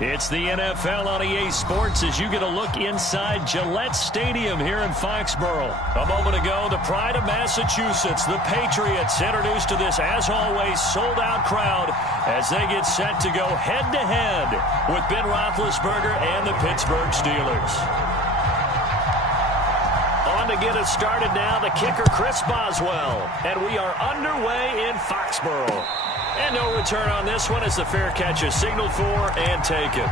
It's the NFL on EA Sports as you get a look inside Gillette Stadium here in Foxborough. A moment ago, the pride of Massachusetts, the Patriots, introduced to this, as always, sold-out crowd as they get set to go head-to-head with Ben Rothlesberger and the Pittsburgh Steelers. On to get us started now, the kicker, Chris Boswell. And we are underway in Foxborough. And no return on this one as the fair catch is signaled for and taken.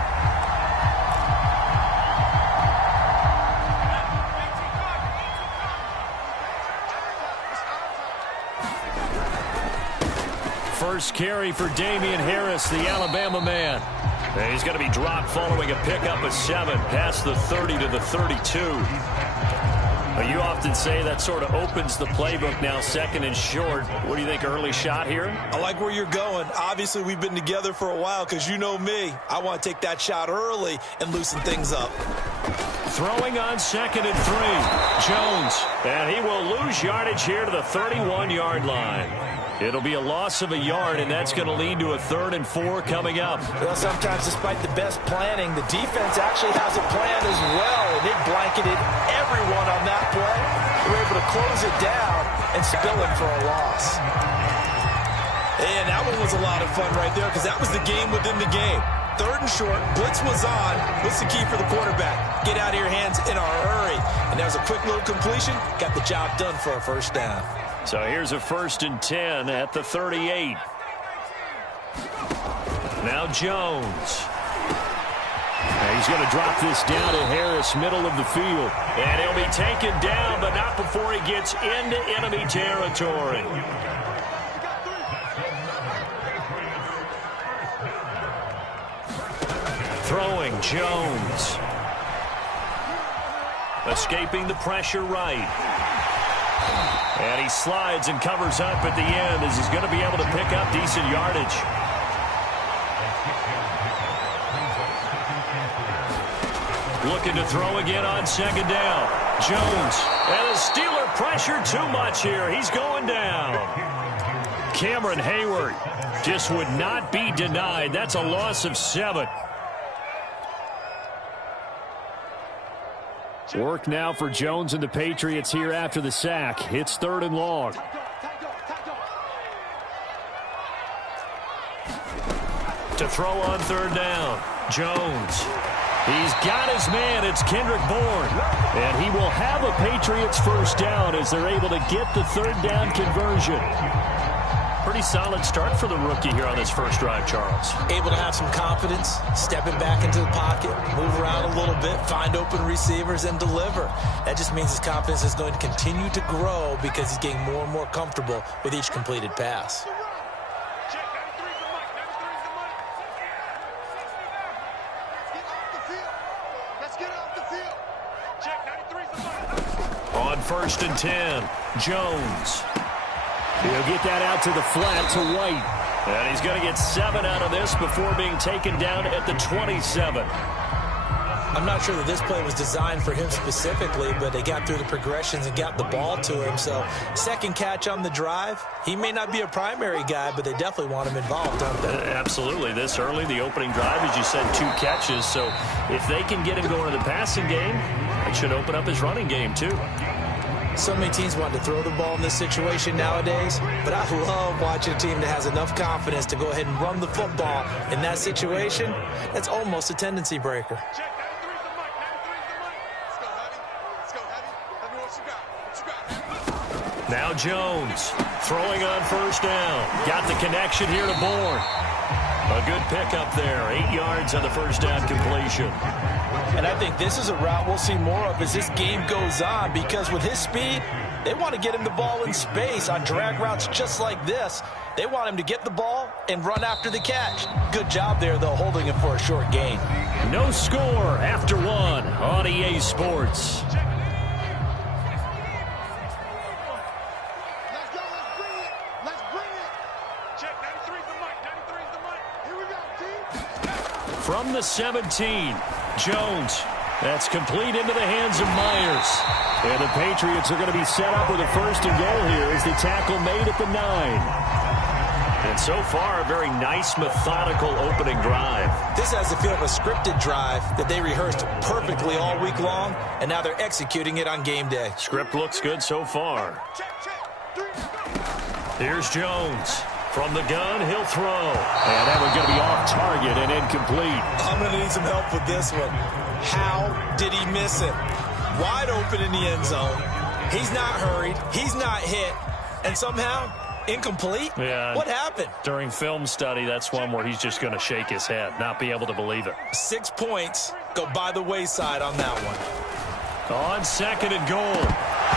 First carry for Damian Harris, the Alabama man. And he's going to be dropped following a pickup of 7 past the 30 to the 32. You often say that sort of opens the playbook now, second and short. What do you think, early shot here? I like where you're going. Obviously, we've been together for a while because you know me. I want to take that shot early and loosen things up. Throwing on 2nd and 3. Jones. And he will lose yardage here to the 31-yard line. It'll be a loss of a yard, and that's going to lead to a 3rd and 4 coming up. Well, sometimes despite the best planning, the defense actually has a plan as well, and they blanketed everyone on that play. They were able to close it down and spill it for a loss. And that one was a lot of fun right there because that was the game within the game. 3rd and short, blitz was on. What's the key for the quarterback? Get out of your hands in a hurry. And there's a quick little completion. Got the job done for a first down. So here's a 1st and 10 at the 38. Now Jones. And he's going to drop this down to Harris, middle of the field. And he'll be taken down, but not before he gets into enemy territory. Throwing Jones. Escaping the pressure right. And he slides and covers up at the end as he's going to be able to pick up decent yardage. Looking to throw again on 2nd down. Jones. And the Steeler pressure too much here. He's going down. Cameron Hayward just would not be denied. That's a loss of 7. Work now for Jones and the Patriots here after the sack. It's 3rd and long. To throw on 3rd down. Jones. He's got his man. It's Kendrick Bourne. And he will have a Patriots first down as they're able to get the 3rd down conversion. Pretty solid start for the rookie here on this first drive, Charles. Able to have some confidence, stepping back into the pocket, move around a little bit, find open receivers, and deliver. That just means his confidence is going to continue to grow because he's getting more and more comfortable with each completed pass. On 1st and 10, Jones. He'll get that out to the flat to White. And he's going to get 7 out of this before being taken down at the 27. I'm not sure that this play was designed for him specifically, but they got through the progressions and got the ball to him. So, 2nd catch on the drive. He may not be a primary guy, but they definitely want him involved, don't they? Absolutely. This early, the opening drive, as you said, 2 catches. So, if they can get him going to the passing game, it should open up his running game, too. So many teams want to throw the ball in this situation nowadays, but I love watching a team that has enough confidence to go ahead and run the football. In that situation, that's almost a tendency breaker. Now Jones throwing on 1st down. Got the connection here to Bourne. A good pickup there. 8 yards on the 1st down completion. And I think this is a route we'll see more of as this game goes on, because with his speed, they want to get him the ball in space on drag routes just like this. They want him to get the ball and run after the catch. Good job there, though, holding him for a short gain. No score after 1 on EA Sports. From the 17, Jones. That's complete into the hands of Myers. And the Patriots are going to be set up with a 1st and goal here as the tackle made at the 9. And And so far, a very nice, methodical opening drive. This has the feel of a scripted drive that they rehearsed perfectly all week long, and now they're executing it on game day. Script looks good so far. Here's Jones. From the gun, he'll throw. And that one's going to be off target and incomplete. I'm going to need some help with this one. How did he miss it? Wide open in the end zone. He's not hurried. He's not hit. And somehow, incomplete? Yeah. What happened? During film study, that's one where he's just going to shake his head, not be able to believe it. 6 points go by the wayside on that one. On second and goal.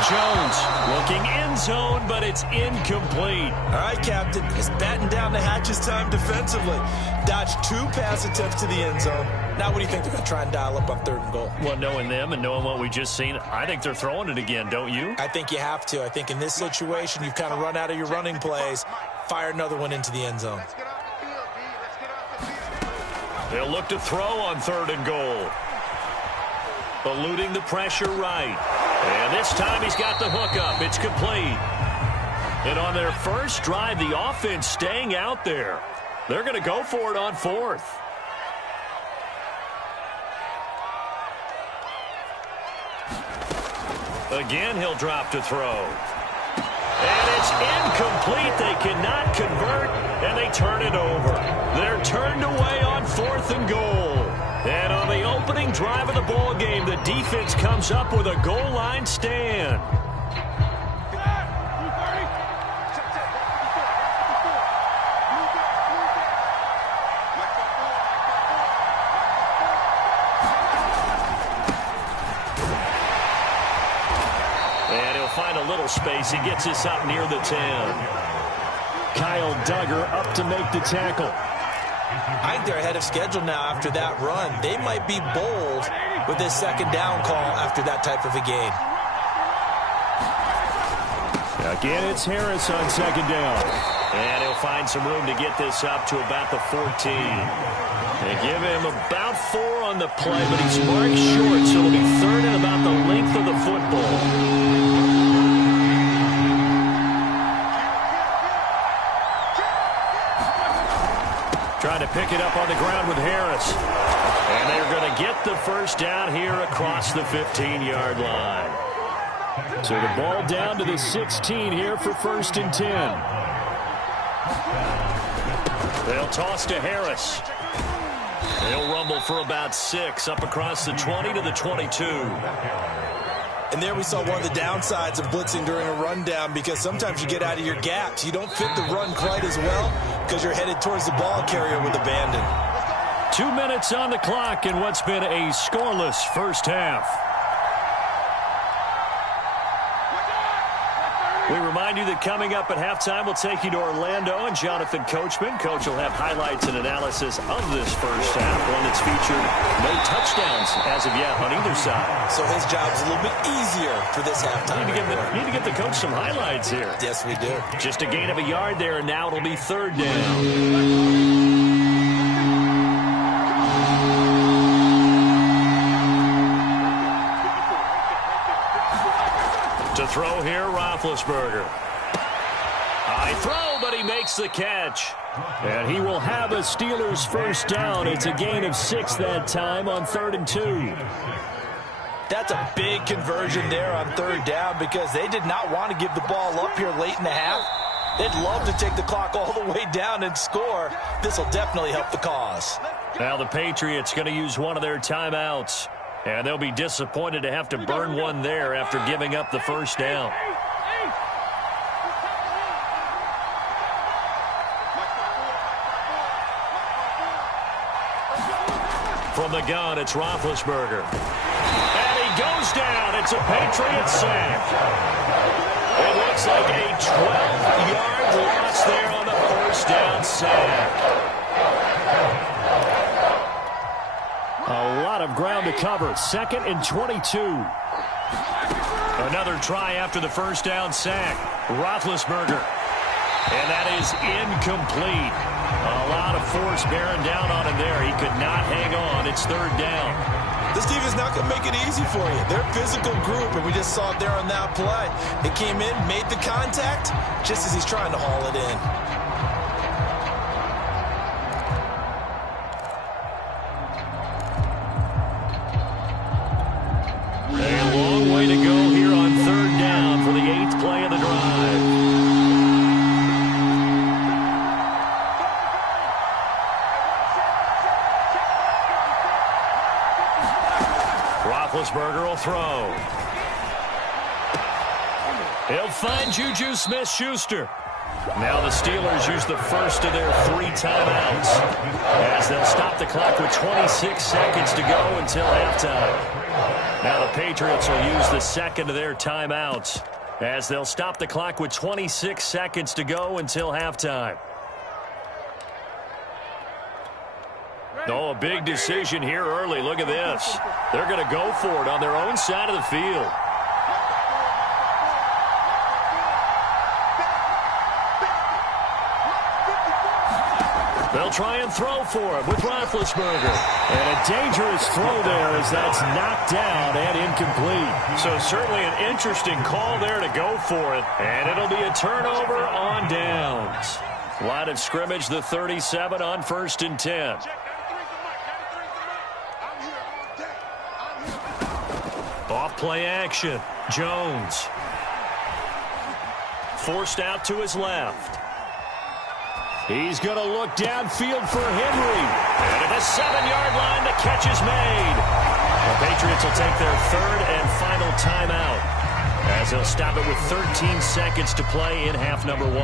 Jones looking end zone, but it's incomplete. All right, Captain. It's batten down the hatches time defensively. Dodged 2 pass attempts to the end zone. Now what do you think they're going to try and dial up on third and goal? Well, knowing them and knowing what we just seen, I think they're throwing it again, don't you? I think you have to. I think in this situation, you've kind of run out of your running plays. Fire another one into the end zone. They'll look to throw on third and goal. Eluding the pressure right. And this time he's got the hookup. It's complete. And on their first drive, the offense staying out there. They're going to go for it on fourth. Again, he'll drop to throw. And it's incomplete. They cannot convert, and they turn it over. They're turned away on fourth and goal. And on the opening drive of the ball game, the defense comes up with a goal line stand. And he'll find a little space. He gets this up near the 10. Kyle Duggar up to make the tackle. I think they're ahead of schedule now after that run. They might be bold with this second down call after that type of a game. Again, it's Harris on second down. And he'll find some room to get this up to about the 14. They give him about 4 on the play, but he's marked short, so it'll be third and about the length of the football. Trying to pick it up on the ground with Harris. And they're going to get the first down here across the 15-yard line. So the ball down to the 16 here for first and 10. They'll toss to Harris. They'll rumble for about 6 up across the 20 to the 22. And there we saw one of the downsides of blitzing during a rundown, because sometimes you get out of your gaps. You don't fit the run quite as well because you're headed towards the ball carrier with abandon. 2 minutes on the clock in what's been a scoreless first half. We remind you that coming up at halftime, we'll take you to Orlando and Jonathan Coachman. Coach will have highlights and analysis of this first half, one that's featured no touchdowns as of yet on either side. So his job's a little bit easier for this halftime. Need to get the coach some highlights here. Yes, we do. Just a gain of a yard there, and now it'll be third down. To throw here, Rothlesberger. High throw, but he makes the catch. And he will have a Steelers first down. It's a gain of 6 that time on 3rd and 2. That's a big conversion there on third down, because they did not want to give the ball up here late in the half. They'd love to take the clock all the way down and score. This will definitely help the cause. Now the Patriots going to use one of their timeouts. And they'll be disappointed to have to burn one there after giving up the first down. From the gun, it's Rothlesberger. And he goes down. It's a Patriot sack. It looks like a 12-yard loss there on the first down sack. A lot of ground to cover. 2nd and 22. Another try after the first down sack. Rothlesberger. And that is incomplete. A lot of force bearing down on him there. He could not hang on. It's third down. This team is not going to make it easy for you. They're a physical group, and we just saw it there on that play. It came in, made the contact, just as he's trying to haul it in. Rothlesberger will throw. He'll find Juju Smith-Schuster. Now the Steelers use the first of their 3 timeouts as they'll stop the clock with 26 seconds to go until halftime. Now the Patriots will use the second of their timeouts as they'll stop the clock with 26 seconds to go until halftime. Oh, a big decision here early. Look at this. They're going to go for it on their own side of the field. They'll try and throw for it with Rothlesberger. And a dangerous throw there as that's knocked down and incomplete. So certainly an interesting call there to go for it. And it'll be a turnover on downs. Line of scrimmage, the 37 on 1st and 10. Off play action. Jones. Forced out to his left. He's going to look downfield for Henry. And at the 7-yard line, the catch is made. The Patriots will take their 3rd and final timeout as they'll stop it with 13 seconds to play in half number 1.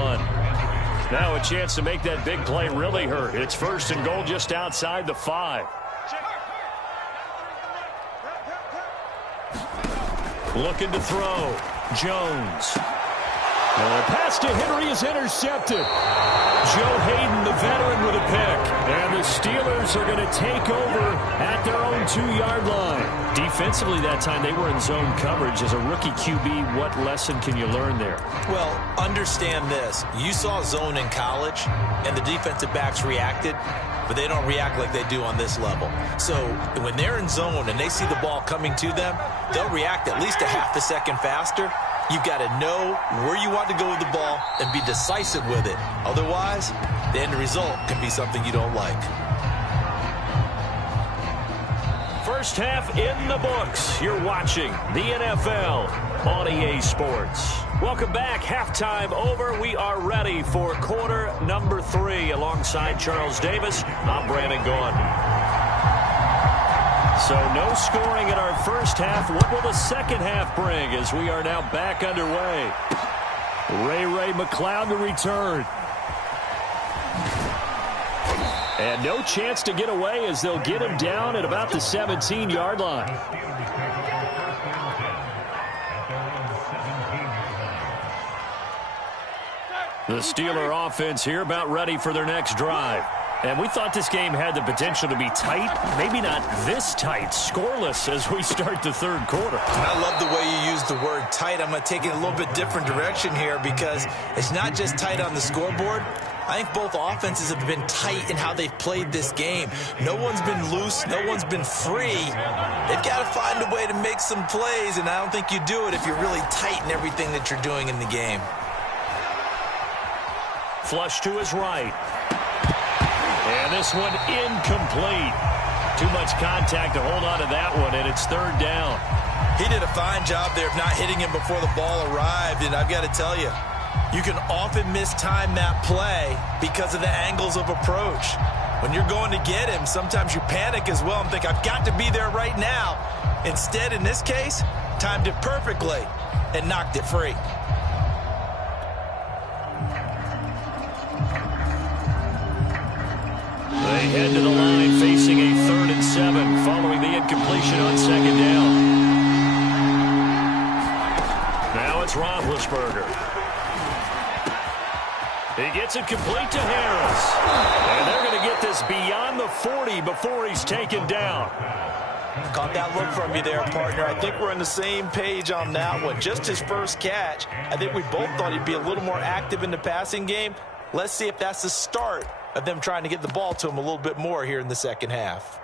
Now a chance to make that big play really hurt. It's 1st and goal just outside the 5. Looking to throw. Jones. The pass to Henry is intercepted. Joe Hayden, the veteran, with a pick. And the Steelers are going to take over at their own 2-yard line. Defensively that time, they were in zone coverage. As a rookie QB, what lesson can you learn there? Well, understand this. You saw zone in college, and the defensive backs reacted, but they don't react like they do on this level. So when they're in zone and they see the ball coming to them, they'll react at least a half a second faster. You've got to know where you want to go with the ball and be decisive with it. Otherwise, the end result can be something you don't like. First half in the books. You're watching the NFL on EA Sports. Welcome back. Halftime over. We are ready for quarter number 3. Alongside Charles Davis, I'm Brandon Gaughan. So no scoring in our first half. What will the second half bring as we are now back underway? Ray McCloud to return. And no chance to get away as they'll get him down at about the 17-yard line. The Steeler offense here about ready for their next drive. And we thought this game had the potential to be tight. Maybe not this tight, scoreless as we start the 3rd quarter. I love the way you use the word tight. I'm going to take it a little bit different direction here because it's not just tight on the scoreboard. I think both offenses have been tight in how they've played this game. No one's been loose. No one's been free. They've got to find a way to make some plays, and I don't think you do it if you're really tight in everything that you're doing in the game. Flush to his right. And this one incomplete. Too much contact to hold on to that one, and it's 3rd down. He did a fine job there of not hitting him before the ball arrived, and I've got to tell you, you can often mistime that play because of the angles of approach. When you're going to get him, sometimes you panic as well and think, I've got to be there right now. Instead, in this case, timed it perfectly and knocked it free. They head to the line facing a 3rd and 7 following the incompletion on 2nd down. Now it's Rothlesberger. He gets it complete to Harris. And they're going to get this beyond the 40 before he's taken down. Caught that look from you there, partner. I think we're on the same page on that one. Just his first catch. I think we both thought he'd be a little more active in the passing game. Let's see if that's the start of them trying to get the ball to him a little bit more here in the second half.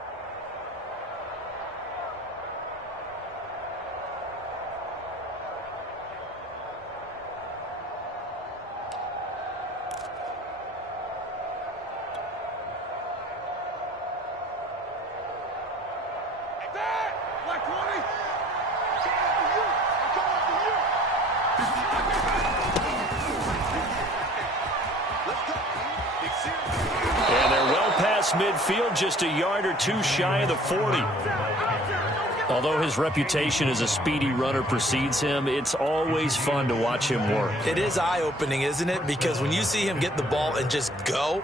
Midfield just a yard or two shy of the 40. Although his reputation as a speedy runner precedes him, it's always fun to watch him work. It is eye-opening, isn't it? Because when you see him get the ball and just go,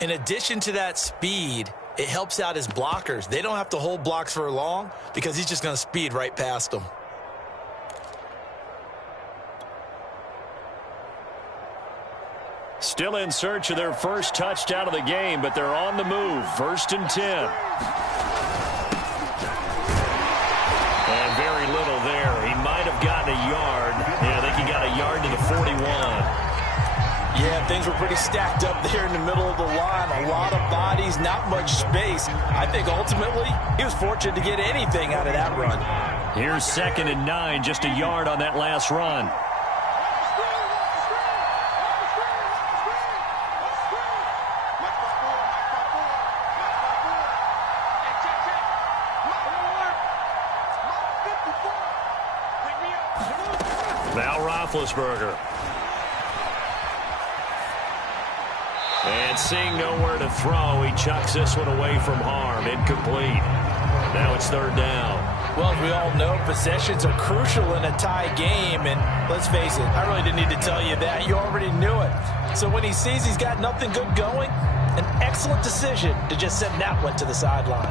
in addition to that speed, it helps out his blockers. They don't have to hold blocks for long because he's just going to speed right past them. Still in search of their first touchdown of the game, but they're on the move. 1st and 10. And very little there. He might have gotten a yard. Yeah, I think he got a yard to the 41. Yeah, things were pretty stacked up there in the middle of the line. A lot of bodies, not much space. I think ultimately he was fortunate to get anything out of that run. Here's 2nd and 9, just a yard on that last run. Now Rothlesberger. And seeing nowhere to throw, he chucks this one away from harm. Incomplete. Now it's 3rd down. Well, as we all know, possessions are crucial in a tie game. And let's face it, I really didn't need to tell you that. You already knew it. So when he sees he's got nothing good going, an excellent decision to just send that one to the sideline.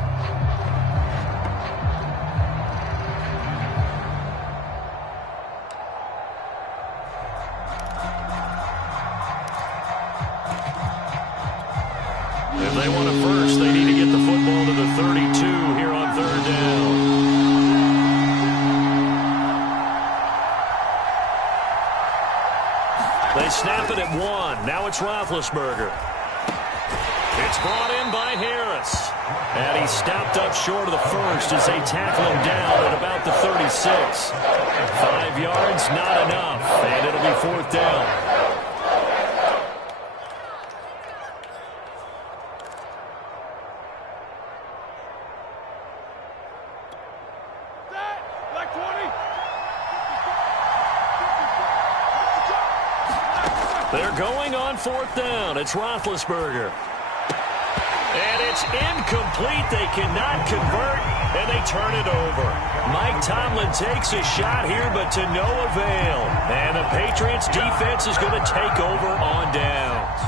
If they want it first, they need to get the football to the 32 here on 3rd down. They snap it at 1. Now it's Rothlesberger. It's brought in by Harris. And he stopped up short of the first as they tackle him down at about the 36. 5 yards, not enough. And it'll be 4th down. They're going on 4th down. It's Rothlesberger. And it's incomplete. They cannot convert, and they turn it over. Mike Tomlin takes a shot here, but to no avail. And the Patriots defense is going to take over on downs.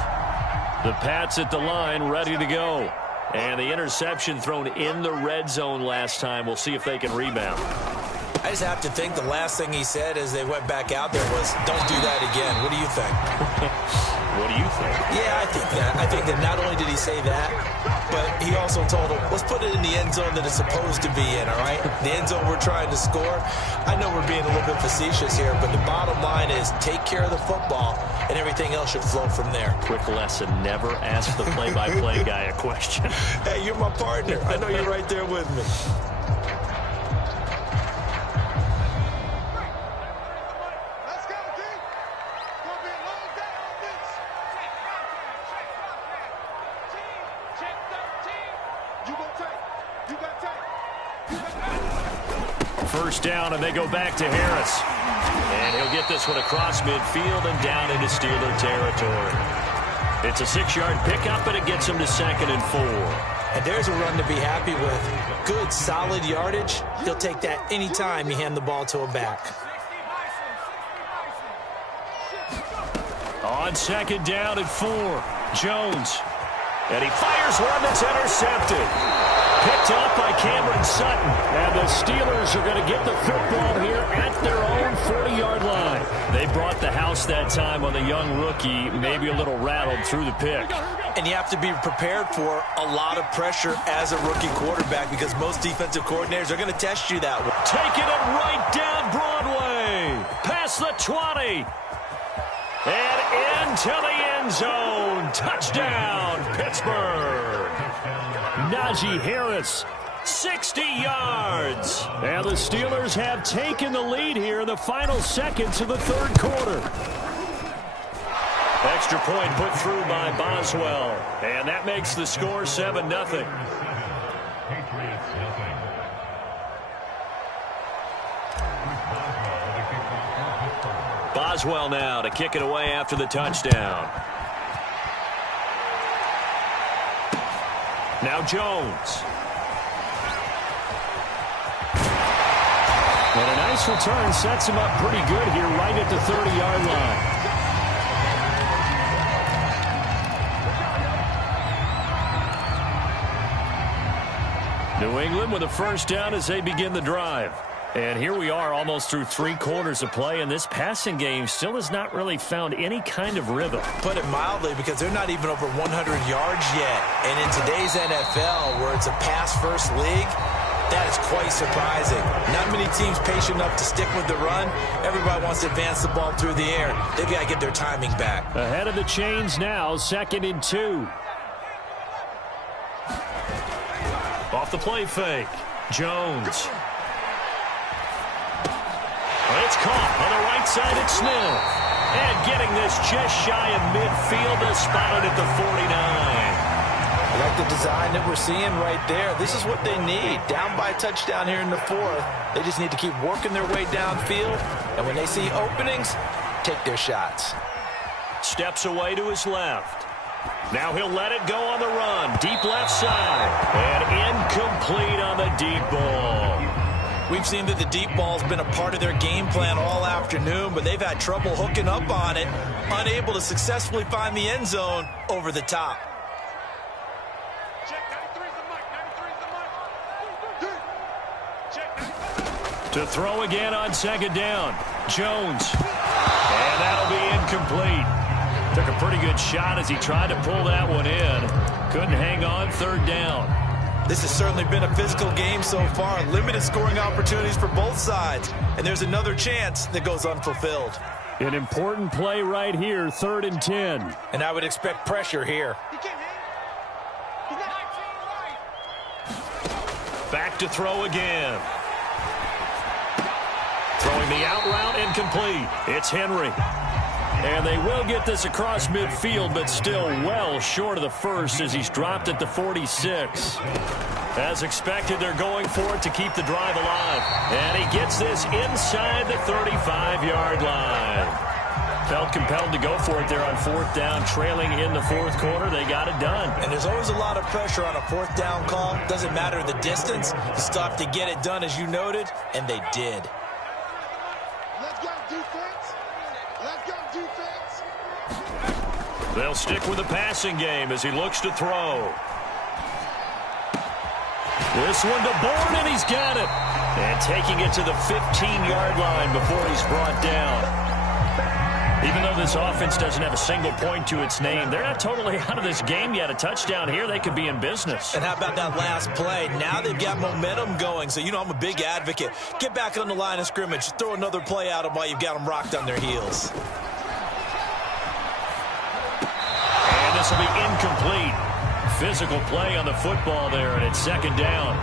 The Pats at the line, ready to go. And the interception thrown in the red zone last time. We'll see if they can rebound. I just have to think the last thing he said as they went back out there was, don't do that again. What do you think? What do you think? Yeah, I think that. I think that not only did he say that, but he also told him, let's put it in the end zone that it's supposed to be in, all right? The end zone we're trying to score. I know we're being a little bit facetious here, but the bottom line is take care of the football, and everything else should flow from there. Quick lesson, never ask the play-by-play guy a question. Hey, you're my partner. I know you're right there with me. First down, and they go back to Harris. And he'll get this one across midfield and down into Steeler territory. It's a 6-yard pickup, and it gets him to 2nd and 4. And there's a run to be happy with. Good, solid yardage. He'll take that anytime you hand the ball to a back. On 2nd down at 4, Jones. And he fires one that's intercepted. Picked off by Cameron Sutton. And the Steelers are going to get the football here at their own 40-yard line. They brought the house that time on the young rookie, maybe a little rattled through the pick. And you have to be prepared for a lot of pressure as a rookie quarterback because most defensive coordinators are going to test you that way. Taking it right down Broadway. Past the 20. And into the end zone. Touchdown, Pittsburgh. Najee Harris, 60 yards. And the Steelers have taken the lead here in the final seconds of the 3rd quarter. Extra point put through by Boswell. And that makes the score 7-0. Boswell now to kick it away after the touchdown. Now Jones. nice return sets him up pretty good here right at the 30-yard line. New England with a first down as they begin the drive. And here we are almost through 3 quarters of play, and this passing game still has not really found any kind of rhythm. Put it mildly, because they're not even over 100 yards yet. And in today's NFL, where it's a pass-first league, that is quite surprising. Not many teams patient enough to stick with the run. Everybody wants to advance the ball through the air. They've got to get their timing back. Ahead of the chains now, 2nd and 2. Off the play fake. Jones. It's caught on the right side. It's Smith. And getting this just shy of midfield to spot it at the 49. I like the design that we're seeing right there. This is what they need. Down by a touchdown here in the 4th. They just need to keep working their way downfield. And when they see openings, take their shots. Steps away to his left. Now he'll let it go on the run. Deep left side. And incomplete on the deep ball. We've seen that the deep ball's been a part of their game plan all afternoon, but they've had trouble hooking up on it, unable to successfully find the end zone over the top. To throw again on 2nd down. Jones. And that'll be incomplete. Took a pretty good shot as he tried to pull that one in. Couldn't hang on. 3rd down. This has certainly been a physical game so far. Limited scoring opportunities for both sides. And there's another chance that goes unfulfilled. An important play right here, 3rd and 10. And I would expect pressure here. Back to throw again. Throwing the out route, incomplete. It's Henry. And they will get this across midfield, but still well short of the first as he's dropped at the 46. As expected, they're going for it to keep the drive alive. And he gets this inside the 35-yard line. Felt compelled to go for it there on 4th down, trailing in the 4th quarter. They got it done. And there's always a lot of pressure on a 4th down call. Doesn't matter the distance. You stop to get it done, as you noted, and they did. They'll stick with the passing game as he looks to throw. This one to Bourne, and he's got it. And taking it to the 15-yard line before he's brought down. Even though this offense doesn't have a single point to its name, they're not totally out of this game yet. A touchdown here, they could be in business. And how about that last play? Now they've got momentum going, so you know I'm a big advocate. Get back on the line of scrimmage. Throw another play at them while you've got them rocked on their heels. And this will be incomplete. Physical play on the football there, and it's 2nd down.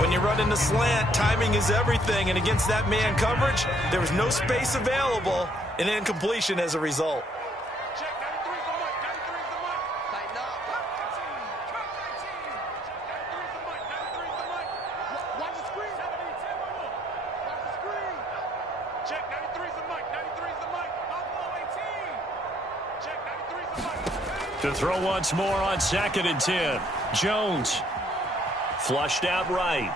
When you run in the slant, timing is everything, and against that man coverage, there was no space available, and incompletion as a result. To throw once more on 2nd and 10. Jones. Flushed out right.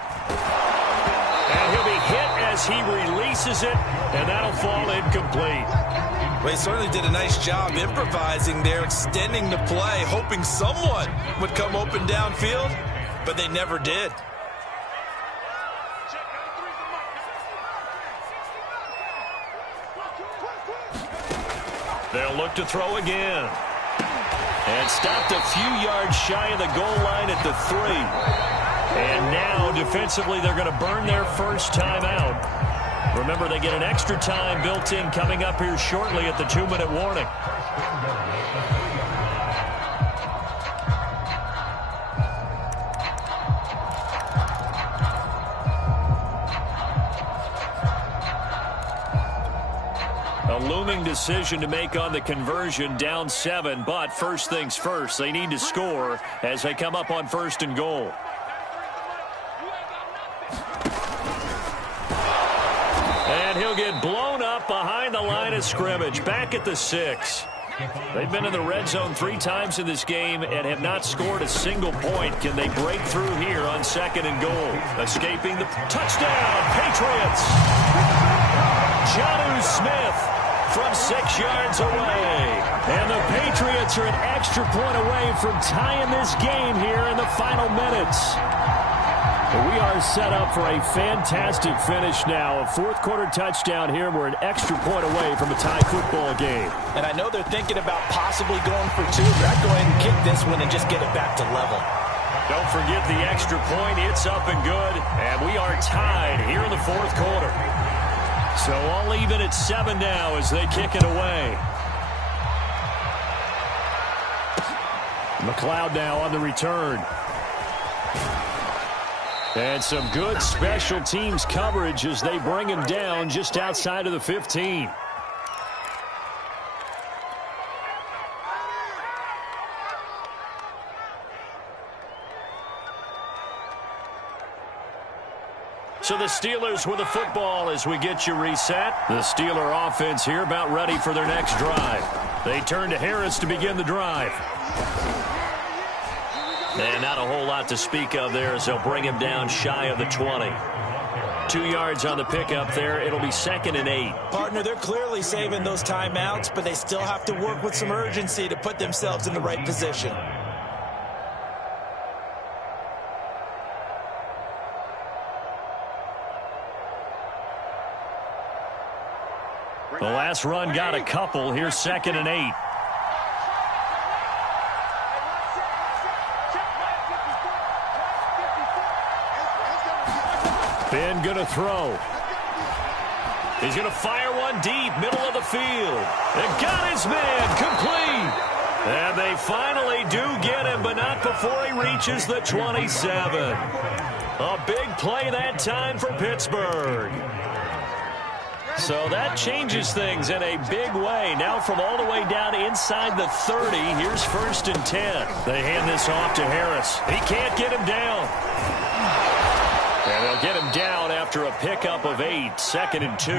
And he'll be hit as he releases it, and that'll fall incomplete. Well, he certainly did a nice job improvising there, extending the play, hoping someone would come open downfield, but they never did. They'll look to throw again. And stopped a few yards shy of the goal line at the 3. And now, defensively, they're going to burn their first time out. Remember, they get an extra time built in coming up here shortly at the 2-minute warning. A looming decision to make on the conversion, down 7, but first things first, they need to score as they come up on 1st and goal. And he'll get blown up behind the line of scrimmage, back at the 6. They've been in the red zone 3 times in this game and have not scored a single point. Can they break through here on 2nd and goal? Escaping the touchdown, Patriots! Jonnu Smith from 6 yards away. And the Patriots are an extra point away from tying this game here in the final minutes. We are set up for a fantastic finish now. A fourth-quarter touchdown here. We're an extra point away from a tie football game. And I know they're thinking about possibly going for 2. But I'd go ahead and kick this one and just get it back to level. Don't forget the extra point. It's up and good. And we are tied here in the fourth quarter. So all even at 7 now as they kick it away. McLeod now on the return. And some good special teams coverage as they bring him down just outside of the 15. So the Steelers with the football as we get you reset. The Steeler offense here about ready for their next drive. They turn to Harris to begin the drive. And not a whole lot to speak of there as they'll bring him down shy of the 20. 2 yards on the pickup there. It'll be 2nd and 8. Partner, they're clearly saving those timeouts, but they still have to work with some urgency to put themselves in the right position. The last run got a couple. Here's 2nd and 8. Ben going to throw. He's going to fire one deep, middle of the field. And got his man, complete. And they finally do get him, but not before he reaches the 27. A big play that time for Pittsburgh. So that changes things in a big way. Now from all the way down inside the 30, here's 1st and 10. They hand this off to Harris. He can't get him down. And they'll get him down after a pickup of 8. 2nd and 2.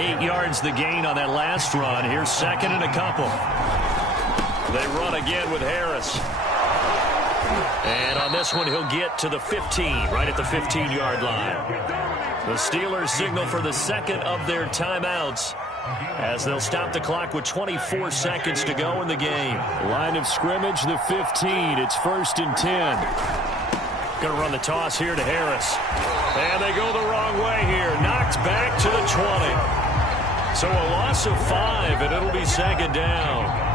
8 yards the gain on that last run. Here's 2nd and a couple. They run again with Harris. And on this one, he'll get to the 15, right at the 15-yard line. The Steelers signal for the 2nd of their timeouts as they'll stop the clock with 24 seconds to go in the game. Line of scrimmage, the 15. It's 1st and 10. Going to run the toss here to Harris. And they go the wrong way here. Knocked back to the 20. So a loss of 5, and it'll be 2nd down.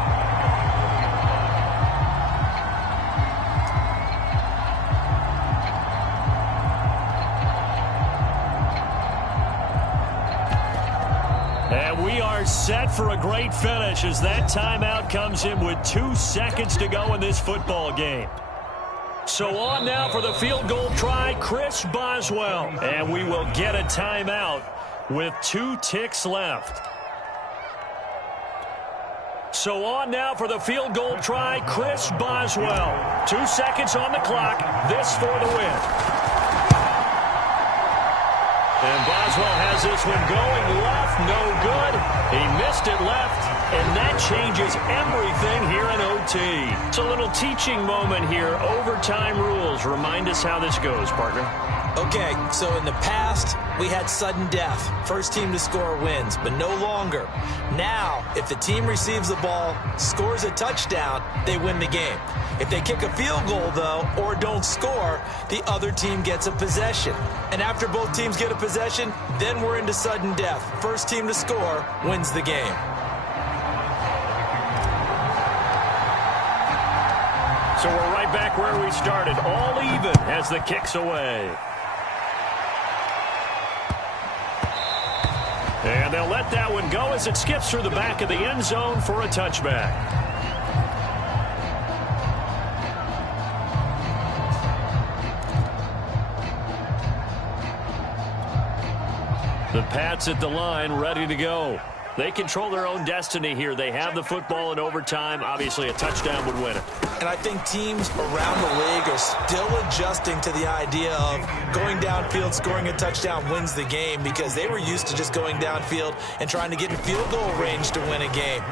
And we are set for a great finish as that timeout comes in with 2 seconds to go in this football game. So on now for the field goal try, Chris Boswell. And we will get a timeout with 2 ticks left. So on now for the field goal try, Chris Boswell. 2 seconds on the clock. This for the win. And Boswell has this one going left, no good. He missed it left, and that changes everything here in OT. It's a little teaching moment here. Overtime rules. Remind us how this goes, partner. Okay, so in the past, we had sudden death. First team to score wins, but no longer. Now, if the team receives the ball, scores a touchdown, they win the game. If they kick a field goal, though, or don't score, the other team gets a possession. And after both teams get a possession, then we're into sudden death. First team to score wins the game. So we're right back where we started, all even as the kick's away. And they'll let that one go as it skips through the back of the end zone for a touchback. The Pats at the line, ready to go. They control their own destiny here. They have the football in overtime. Obviously, a touchdown would win it. And I think teams around the league are still adjusting to the idea of going downfield, scoring a touchdown wins the game, because they were used to just going downfield and trying to get in field goal range to win a game.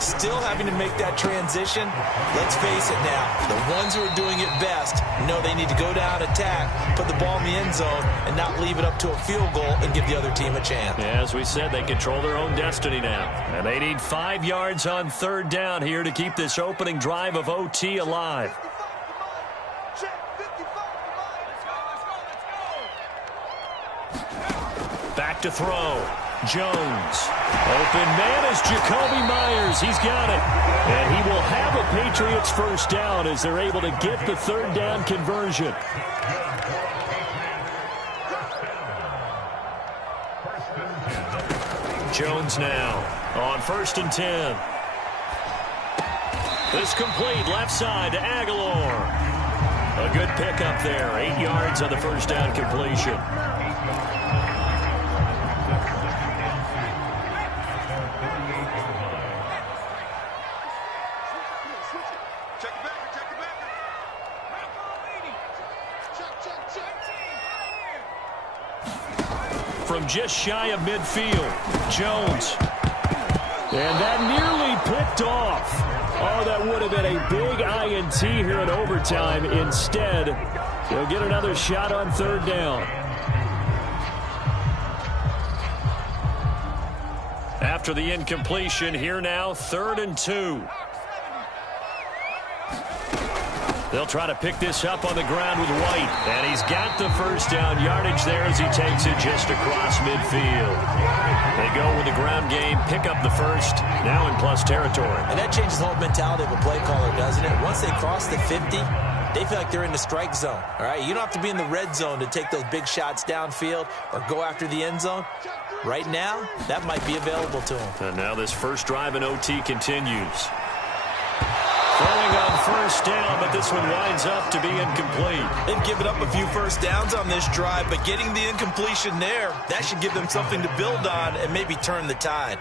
Still having to make that transition. Let's face it now, the ones who are doing it best know they need to go down, attack, put the ball in the end zone, and not leave it up to a field goal and give the other team a chance. Yeah, as we said, they control their own destiny now. And they need 5 yards on third down here to keep this opening drive of OT alive. Back to throw. Jones. Open man is Jacoby Myers. He's got it. And he will have a Patriots first down as they're able to get the third down conversion. Jones now on 1st and 10. This complete left side to Aguilar. A good pickup there. 8 yards on the first down completion. From just shy of midfield, Jones. And that nearly picked off. Oh, that would have been a big INT here in overtime. Instead, they'll get another shot on third down. After the incompletion, here now, 3rd and 2. They'll try to pick this up on the ground with White. And he's got the first down yardage there as he takes it just across midfield. They go with the ground game, pick up the first, now in plus territory. And that changes the whole mentality of a play caller, doesn't it? Once they cross the 50, they feel like they're in the strike zone. All right, you don't have to be in the red zone to take those big shots downfield or go after the end zone. Right now, that might be available to them. And now this first drive in OT continues. Throwing on first down, but this one winds up to be incomplete. They've given up a few first downs on this drive, but getting the incompletion there, that should give them something to build on and maybe turn the tide.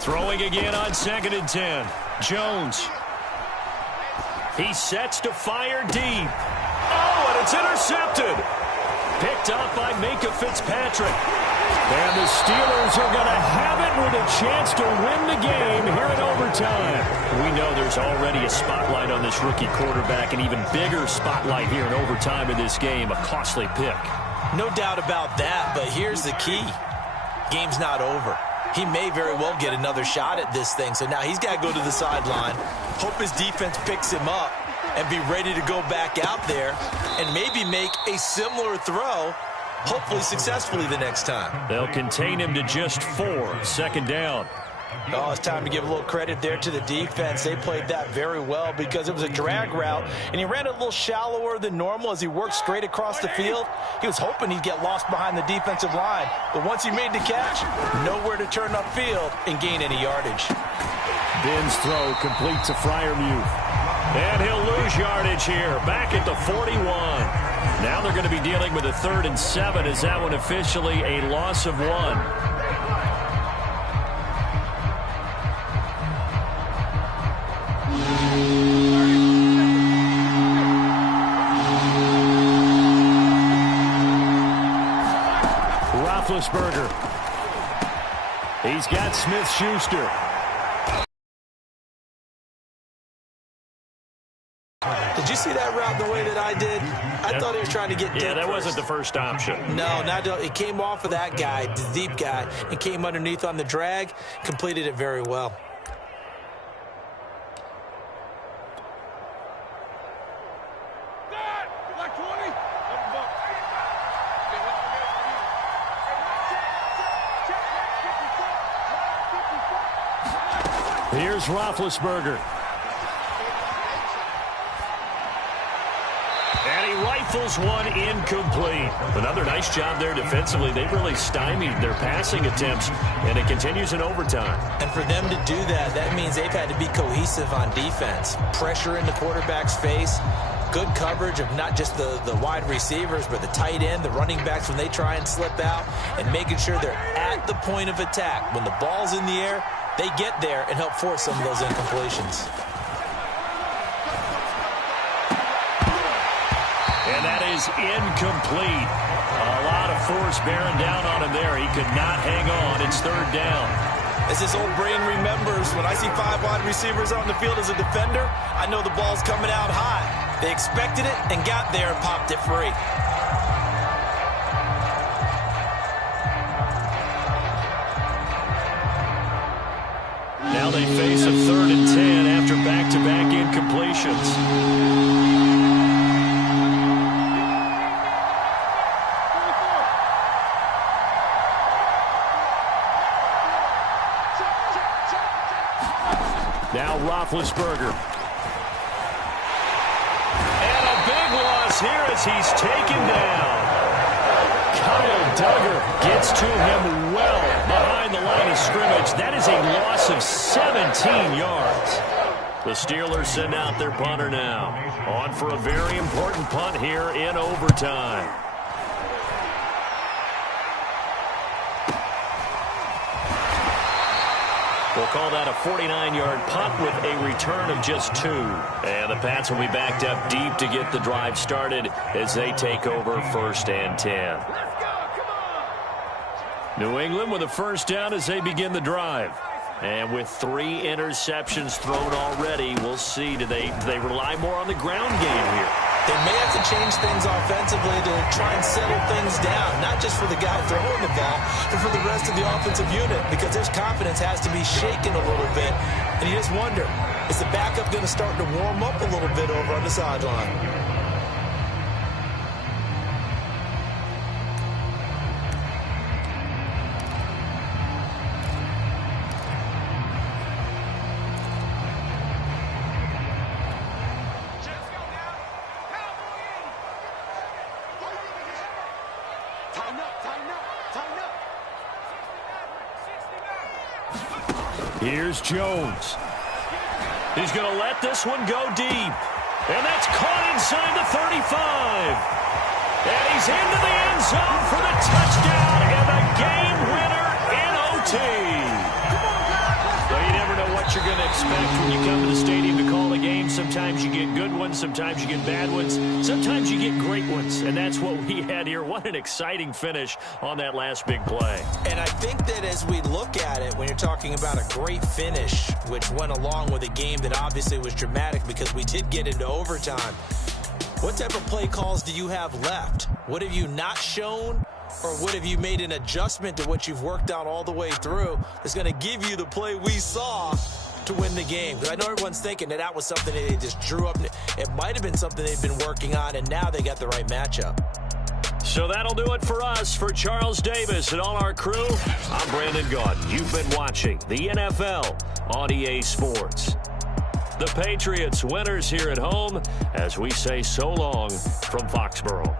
Throwing again on 2nd and 10. Jones. He sets to fire deep. Oh, and it's intercepted. Picked up by Minkah Fitzpatrick. And the Steelers are going to have it with a chance to win the game here in overtime. We know there's already a spotlight on this rookie quarterback, an even bigger spotlight here in overtime in this game, a costly pick. No doubt about that, but here's the key. Game's not over. He may very well get another shot at this thing, so now he's got to go to the sideline, hope his defense picks him up, and be ready to go back out there and maybe make a similar throw, hopefully successfully the next time. They'll contain him to just 4, 2nd down. Oh, it's time to give a little credit there to the defense. They played that very well because it was a drag route, and he ran a little shallower than normal as he worked straight across the field. He was hoping he'd get lost behind the defensive line, but once he made the catch, nowhere to turn upfield and gain any yardage. Ben's throw complete to Freiermuth. And he'll lose yardage here, back at the 41. Now they're going to be dealing with a 3rd and 7. Is that one officially a loss of 1? Rothlesberger. He's got Smith-Schuster. Did you see that route the way that I did? I thought he was trying to get deep. Yeah, that first. wasn't the first option. No, it came off of that guy, the deep guy, and came underneath on the drag, completed it very well. Here's Rothlesberger. And he rifles one incomplete. Another nice job there defensively. They've really stymied their passing attempts, and it continues in overtime. And for them to do that, that means they've had to be cohesive on defense. Pressure in the quarterback's face, good coverage of not just the wide receivers, but the tight end, the running backs when they try and slip out, and making sure they're at the point of attack. When the ball's in the air, they get there and help force some of those incompletions. And that is incomplete. A lot of force bearing down on him there. He could not hang on. It's third down. As his old brain remembers, when I see 5 wide receivers out in the field as a defender, I know the ball's coming out high. They expected it and got there and popped it free. Now they face a 3rd and 10 after back-to-back incompletions. Now Rothlesberger. And a big loss here as he's taken down. Kyle Duggar gets to him well behind the line of scrimmage. That is a loss of 17 yards. The Steelers send out their punter now. On for a very important punt here in overtime. We'll call that a 49-yard punt with a return of just 2. And the Pats will be backed up deep to get the drive started as they take over 1st and 10. New England with a first down as they begin the drive. And with 3 interceptions thrown already, we'll see. Do they rely more on the ground game here? They may have to change things offensively to try and settle things down, not just for the guy throwing the ball, but for the rest of the offensive unit, because his confidence has to be shaken a little bit. And you just wonder, is the backup going to start to warm up a little bit over on the sideline? Here's Jones. He's going to let this one go deep. And that's caught inside the 35. And he's into the end zone for the touchdown and the game winner in OT. Well, you never know what you're going to expect when you come to the stadium to call a game. Sometimes you get good ones. Sometimes you get bad ones. Sometimes you get great ones. And that's what we had here. What an exciting finish on that last big play. And I think that as we look at it, when you're talking about a great finish, which went along with a game that obviously was dramatic because we did get into overtime, what type of play calls do you have left? What have you not shown? Or what have you made an adjustment to what you've worked out all the way through that's going to give you the play we saw to win the game? Because I know everyone's thinking that was something that they just drew up. It might have been something they've been working on, and now they got the right matchup. So that'll do it for us. For Charles Davis and all our crew, I'm Brandon Gaudin. You've been watching the NFL on EA Sports. The Patriots winners here at home as we say so long from Foxborough.